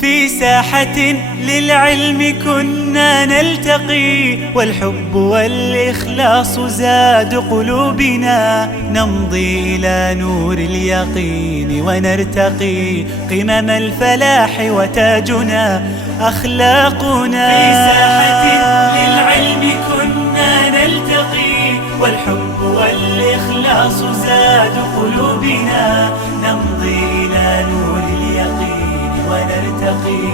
في ساحة للعلم كنا نلتقي، والحب والإخلاص زاد قلوبنا. نمضي إلى نور اليقين ونرتقي قمم الفلاح، وتاجنا أخلاقنا. في ساحة للعلم كنا نلتقي، والحب والإخلاص زاد قلوبنا. نمضي إلى نور اليقين ونرتقي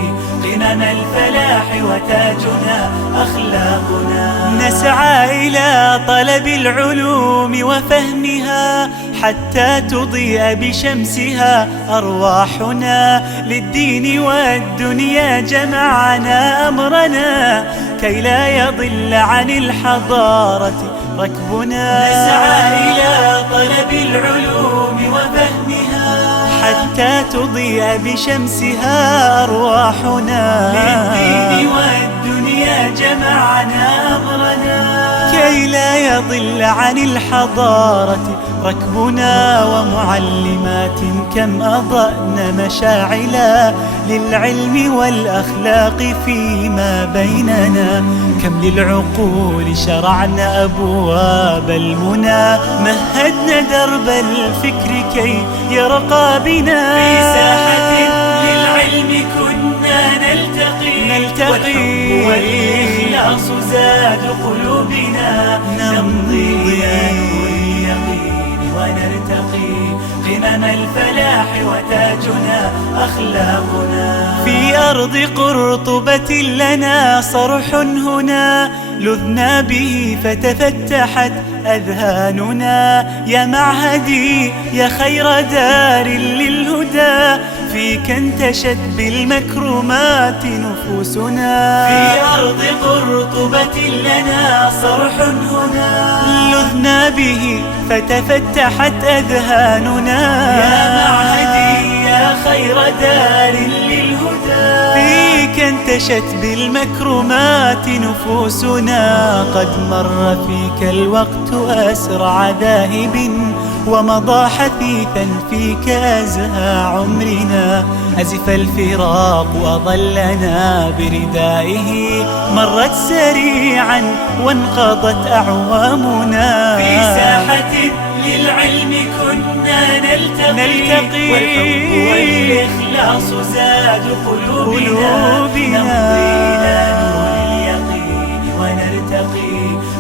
قمم الفلاح، وتاجنا أخلاقنا. نسعى إلى طلب العلوم وفهمها، حتى تضيء بشمسها أرواحنا. للدين والدنيا جمعنا أمرنا، كي لا يضل عن الحضارة ركبنا. نسعى إلى طلب العلوم وفهمها، حتى تضيء بشمسها أرواحنا. للدين والدنيا جمعنا أمرنا، كي لا يضل عن الحضارة ركبنا. ومعلمات كم أضأن مشاعلا، للعلم والأخلاق فيما بيننا. كم للعقول شرعنا أبواب المنى، مهدنا درب الفكر كي يرقى بنا. في ساحة للعلم كنا نلتقي، والحب والإخلاص زاد قلوبنا. نمضي إلى نور اليقين ونرتقي قمم الفلاح، وتاجنا أخلاقنا. في أرض قرطبة لنا صرح هنا، لذنا به فتفتحت أذهاننا. يا معهدي يا خير دار للهدى، فيك انتشت بالمكرمات نفوسنا. في أرض قرطبة لنا صرح هنا، لذنا به فتفتحت أذهاننا. يا معهدي يا خير دار للهدى، فيك انتشت بالمكرمات نفوسنا. قد مر فيك الوقت أسرع ذاهب، ومضى حثيثا فيك أزهى عمرنا. أزف الفراق أظلنا بردائه، مرت سريعا وانقضت أعوامنا. في ساحة للعلم كنا نلتقي، والحب والإخلاص زاد قلوبنا. نمضي إلى نور اليقين ونرتقي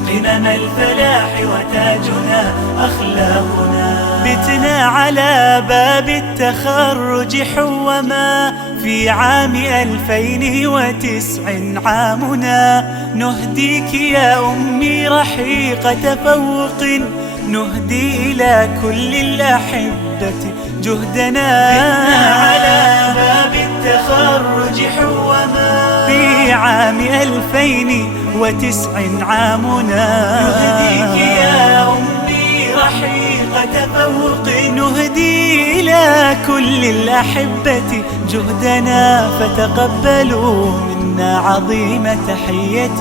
قمم الفلاح، وتاجنا أخلاقنا. بتنا على باب التخرج حوما، في عام 2009 عامنا. نهديك يا أمي رحيق تفوق، نهدي إلى كل الأحبة جهدنا. بتنا على باب التخرج حوما، في عام 2009 عامنا. نهديك يا أمي رحيق تفوق، نهدي إلى كل الأحبة جهدنا. فتقبلوا منا عظيم تحية،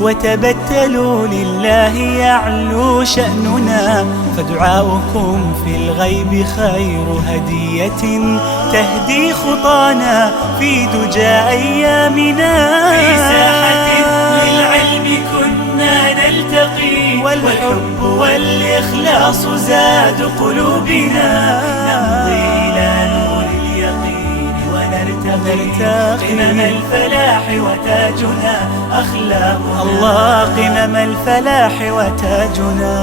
وتبتلوا لله يعلو شأننا. فدعاؤكم في الغيب خير هدية، تهدي خطانا في دجى أيامنا. في ساحة للعلم كنا نلتقي، والحب والإخلاص زاد قلوبنا. نمضي إلى نور اليقين ونرتقي قمم الفلاح، وتاجنا أخلاقنا. الله قمم الفلاح، وتاجنا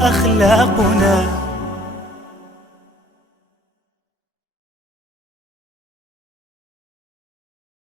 أخلاقنا.